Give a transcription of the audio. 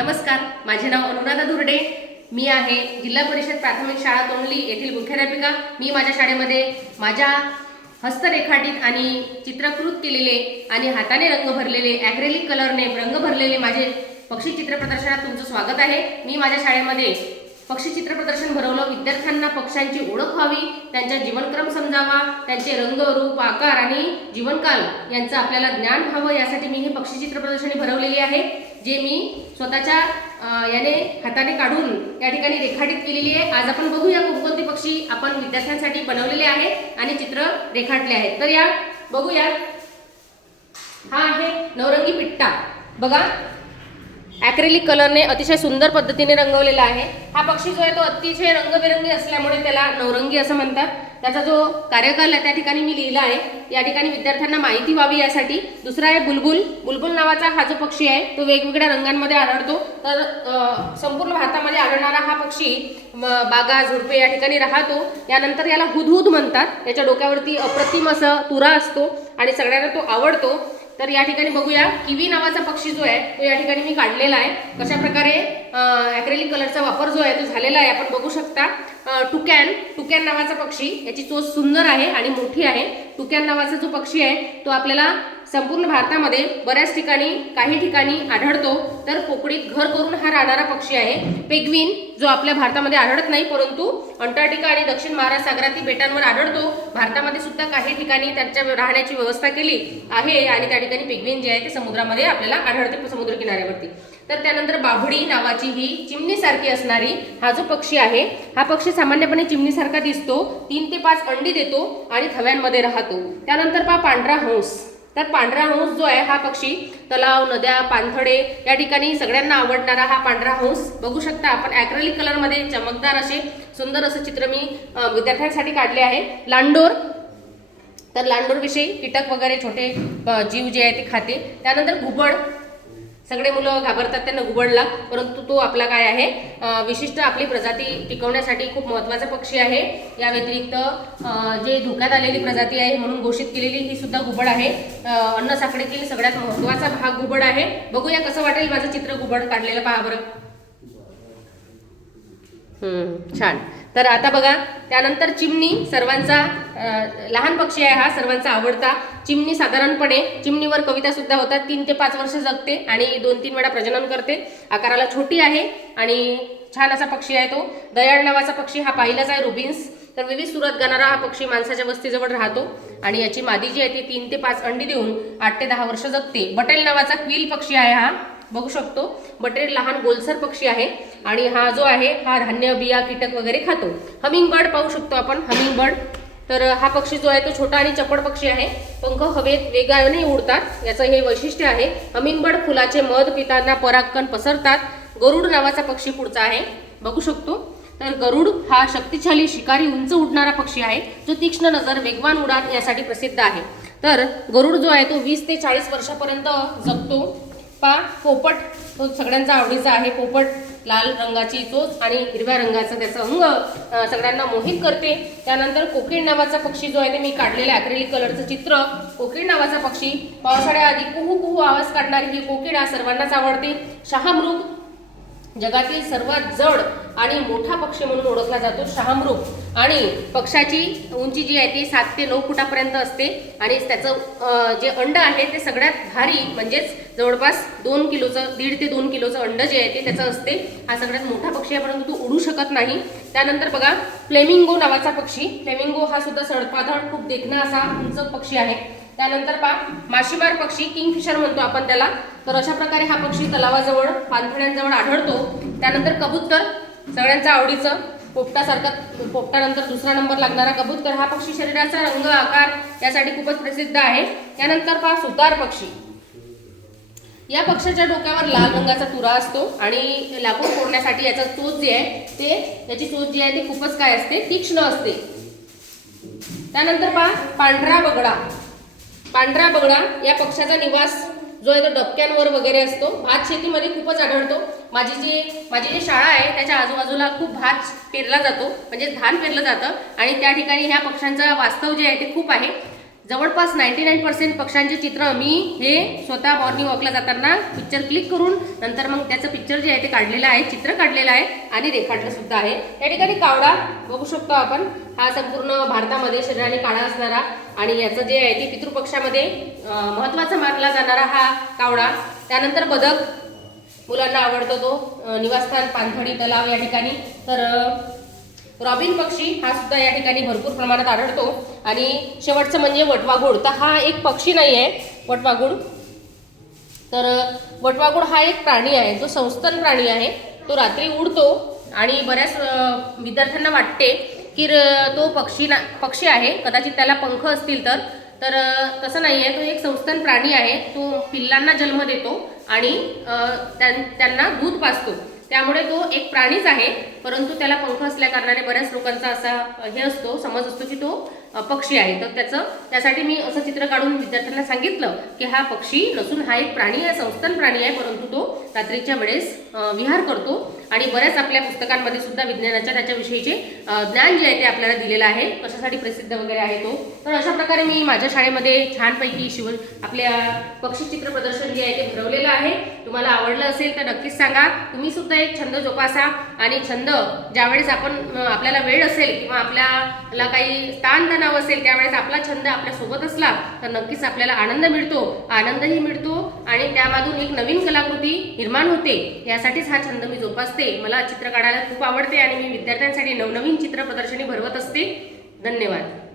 नमस्कार माझे नाव अनुराधा धुर्डे. मी आहे जिल्हा परिषद प्राथमिक शाळा तोंडली येथील मुख्याध्यापिका. मी माझ्या शाळेमध्ये माझ्या हस्तरेखाटित आणि चित्रकृत केलेले आणि हाताने रंग भरलेले ॲक्रेलिक कलरने रंग भरलेले माझे पक्षी चित्र प्रदर्शनात तुमचं स्वागत आहे. मी माझ्या शाळेमध्ये पक्षी चित्र प्रदर्शन भरवलं. विद्यार्थ्यांना पक्ष्यांची ओळख व्हावी त्यांचा जीवनक्रम समजावा त्यांचे रंग रूप आकार आणि जीवनकाल यांचं आपल्याला ज्ञान व्हावं यासाठी मी हे पक्षी चित्र प्रदर्शनी भरवलेली आहे. जे मी स्वतःच्या याने हाताने काढून या ठिकाणी रेखाटित केलेली आहे. आज आपण बघूया कोणकोणते पक्षी आपण विद्यार्थ्यांसाठी बनवलेले आहे आणि चित्र रेखाटले आहेत. तर या बघूया. हा आहे नवरंगी पिट्टा. बघा. ॲक्रेलिक कलरने अतिशय सुंदर पद्धतीने रंगवलेला आहे. हा पक्षी जो आहे तो अतिशय रंगबेरंगी असल्यामुळे त्याला नवरंगी असं म्हणतात. त्याचा जो कार्यकाल आहे त्या ठिकाणी मी लिहिला आहे. या ठिकाणी विद्यार्थ्यांना माहिती व्हावी यासाठी दुसरा आहे बुलबुल. बुलबुल नावाचा हा जो पक्षी आहे तो वेगवेगळ्या रंगांमध्ये आढळतो. तर संपूर्ण भारतामध्ये आढळणारा हा पक्षी म, बागा झुडपे या ठिकाणी राहतो. यानंतर याला हुदहुद म्हणतात. त्याच्या डोक्यावरती अप्रतिम असं तुरा असतो आणि सगळ्यांना तो आवडतो. तर या ठिकाणी बघूया. किवी नावाचा पक्षी जो आहे तो या ठिकाणी मी काढलेला आहे. कशा प्रकारे ॲक्रेलिक कलरचा वापर जो आहे तो झालेला आहे. आपण बघू शकता टुकॅन टुकॅन नावाचा पक्षी. याची चोच सुंदर आहे आणि मोठी आहे. टुकॅन नावाचा जो पक्षी आहे तो आपल्याला संपूर्ण भारतामध्ये बऱ्याच ठिकाणी काही ठिकाणी आढळतो. तर पोकळीत घर करून हा राहणारा पक्षी आहे पेग्विन जो आपल्या भारतामध्ये आढळत नाही परंतु अंटार्क्टिका आणि दक्षिण महाराज सागरातील बेटांवर आढळतो. भारतामध्ये सुद्धा काही ठिकाणी त्यांच्या राहण्याची व्यवस्था केली आहे आणि त्या ठिकाणी पेग्विन जे आहे ते समुद्रामध्ये आपल्याला आढळते समुद्र किनाऱ्यावरती तर त्यानंतर बाभडी नावाची ही चिमणीसारखी असणारी हा जो पक्षी आहे हा पक्षी सामान्यपणे चिमणीसारखा दिसतो तीन ते पाच अंडी देतो आणि थव्यांमध्ये राहतो. त्यानंतर पहा पांढरा हंस. तर पांढरा हंस जो आहे हा पक्षी तलाव नद्या पाणथडे या ठिकाणी सगळ्यांना आवडणारा हा पांढरा हंस. बघू शकता आपण ॲक्रेलिक कलरमध्ये चमकदार असे सुंदर असं चित्र मी विद्यार्थ्यांसाठी काढले आहे. लांडोर. तर लांडोरविषयी कीटक वगैरे छोटे जीव जे आहे ते खाते. त्यानंतर घुबड. सगळे मुलं घाबरतात त्यांना घुबडला. परंतु तो आपला काय आहे? विशिष्ट आपली प्रजाती टिकवण्यासाठी खूप महत्त्वाचा पक्षी आहे. या व्यतिरिक्त जे धोक्यात आलेली प्रजाती आहे म्हणून घोषित केलेली ही सुद्धा घुबड आहे. अन्न साखळीतील सगळ्यात महत्त्वाचा भाग घुबड आहे. बघूया कसं वाटेल माझं चित्र घुबड काढलेलं पहा बरं. छान. तर आता बघा त्यानंतर चिमणी सर्वांचा लहान पक्षी आहे हा सर्वांचा आवडता. चिमणी साधारणपणे चिमणीवर कविता सुद्धा होतात तीन ते पाच वर्ष जगते आणि दोन तीन वेळा प्रजनन करते. आकाराला छोटी आहे आणि छान असा पक्षी आहे तो. दयाळ नावाचा पक्षी हा पाहिलाच आहे रुबिन्स. तर विविध सुरत गाणारा हा पक्षी माणसाच्या वस्तीजवळ राहतो आणि याची मादी जी आहे ती तीन ते पाच अंडी देऊन आठ ते दहा वर्ष जगते. बटेल नावाचा क्विल पक्षी आहे हा. बघू शकतो. बटेर लहान गोलसर पक्षी आहे आणि हा जो आहे हा धान्य बिया कीटक वगैरे खातो. हमिंगबर्ड पाहू शकतो आपण हमिंगबर्ड. तर हा पक्षी जो आहे तो छोटा आणि चपड पक्षी आहे. पंख हवेत वेगाने उडतात. याचं हे वैशिष्ट्य आहे. हमिंगबर्ड फुलाचे मध पिताना परागकण पसरतात. गरुड नावाचा पक्षी पुढचा आहे. बघू शकतो. तर गरुड हा शक्तिशाली शिकारी उंच उडणारा पक्षी आहे जो तीक्ष्ण नजर वेगवान उडान यासाठी प्रसिद्ध आहे. तर गरुड जो आहे तो वीस ते चाळीस वर्षापर्यंत जगतो. पा पोपट तो सगळ्यांचा आवडीचा आहे. पोपट लाल रंगाची चोच आणि हिरव्या रंगाचं त्याचं अंग सगळ्यांना मोहित करते. त्यानंतर कोकीण नावाचा पक्षी जो आहे ते मी काढलेलं ॲक्रेलिक कलरचं चित्र. कोकीळ नावाचा पक्षी. पावसाळ्याआधी कुहू कुहू आवाज काढणारी ही कोकीळ सर्वांनाच आवडते. शहामृग जगातील सर्वात जड आणि मोठा पक्षी म्हणून ओळखला जातो शहामृग. आणि पक्षाची उंची जी आहे ती सात ते नऊ फुटापर्यंत असते आणि त्याचं जे अंड आहे ते सगळ्यात भारी म्हणजेच जवळपास दोन किलोचं दीड ते दोन किलोचं अंड जे आहे ते त्याचं असते. हा सगळ्यात मोठा पक्षी आहे परंतु तो उडू शकत नाही. त्यानंतर बघा फ्लेमिंगो नावाचा पक्षी. फ्लेमिंगो हा सुद्धा सडपाधड खूप देखणा असा उंच पक्षी आहे. त्यानंतर पा माशीमार पक्षी किंगफिशर म्हणतो आपण त्याला. तर अशा प्रकारे हा पक्षी तलावाजवळ पानफड्यांजवळ आढळतो. त्यानंतर कबूतर सगळ्यांचा आवडीचं. पोपटासारखा पोपटानंतर दुसरा नंबर लागणारा कबूतर. हा पक्षी शरीराचा रंग आकार यासाठी खूपच प्रसिद्ध आहे. त्यानंतर पहा सुतार पक्षी. या पक्षाच्या डोक्यावर लाल रंगाचा तुरा असतो आणि लाकूड फोडण्यासाठी याचा चोच जे आहे ते त्याची चोच जी आहे ती खूपच काय असते? तीक्ष्ण असते. त्यानंतर पहा पांढरा बगडा. पांढरा बगडा या पक्षाचा निवास जो आहे तो डबक्यांवर वगैरे असतो. भात शेतीमध्ये खूपच आढळतो. माझी जी माझी जी शाळा आहे त्याच्या आजूबाजूला खूप भात पेरला जातो. म्हणजे धान पेरलं जातं. आणि त्या ठिकाणी ह्या पक्ष्यांचं वास्तव जे आहे ते खूप आहे. जवळपास नाईन्टी नाईन पर्सेंट पक्ष्यांचे चित्र मी हे स्वतः मॉर्निंग वॉकला जाताना पिक्चर क्लिक करून नंतर मग त्याचं पिक्चर जे आहे ते काढलेलं आहे चित्र काढलेलं आहे आणि रेखाटलं सुद्धा आहे. या ठिकाणी कावडा बघू शकतो आपण. हा संपूर्ण भारतामध्ये शरीराने काळा असणारा आणि याचं जे आहे ते पितृपक्षामध्ये अं, महत्त्वाचा मानला जाणारा हा कावडा. त्यानंतर बदक मुलांना आवडतो तो निवासस्थान पानथडी तलाव या ठिकाणी. तर रॉबिन पक्षी हा सुद्धा या ठिकाणी भरपूर प्रमाणात आढळतो. आणि शेवटचं म्हणजे वटवाघूळ. तर हा एक पक्षी नाही आहे वटवाघूळ. तर अं, वटवाघूळ हा एक प्राणी आहे जो संस्तन प्राणी आहे. तो रात्री उडतो आणि बऱ्याच विद्यार्थ्यांना वाटते की र- तो पक्षी ना पक्षी आहे. कदाचित त्याला पंख असतील तर. तर तसं नाही आहे तो एक संस्तन प्राणी आहे. तो पिल्लांना जन्म देतो आणि त्यां- त्यांना दूध पाजतो. त्यामुळे तो एक प्राणीच आहे परंतु त्याला पंख असल्या कारणाने बऱ्याच लोकांचा असा हे असतो समज असतो की तो पक्षी आहे. तर त्याचं त्यासाठी मी असं चित्र काढून विद्यार्थ्यांना सांगितलं की हा पक्षी नसून हा एक प्राणी आहे संस्थन प्राणी आहे परंतु तो रात्रीच्या वेळेस विहार करतो. आणि बऱ्याच आपल्या पुस्तकांमध्ये सुद्धा विज्ञानाच्या त्याच्याविषयीचे ज्ञान जे आहे ते आपल्याला दिलेलं आहे. कशासाठी प्रसिद्ध वगैरे आहे तो. तर अशा प्रकारे मी माझ्या शाळेमध्ये छानपैकी शिव आपल्या पक्षीचित्र प्रदर्शन जे आहे ते भरवलेलं आहे. तुम्हाला आवडलं असेल तर नक्कीच सांगा. तुम्ही सुद्धा एक छंद जोपासा आणि छंद ज्यावेळेस आपण आपल्याला वेळ असेल किंवा आपल्याला काही ताणतणाव असेल त्यावेळेस आपला छंद आपल्यासोबत असला तर नक्कीच आपल्याला आनंद मिळतो. आनंदही मिळतो. आणि त्यामधून एक नवीन कलाकृती निर्माण होते. यासाठीच हा छंद मी जोपासते. मला चित्र काढायला खूप आवडते आणि मी विद्यार्थ्यांसाठी नवनवीन चित्र प्रदर्शनी भरवत असते. धन्यवाद.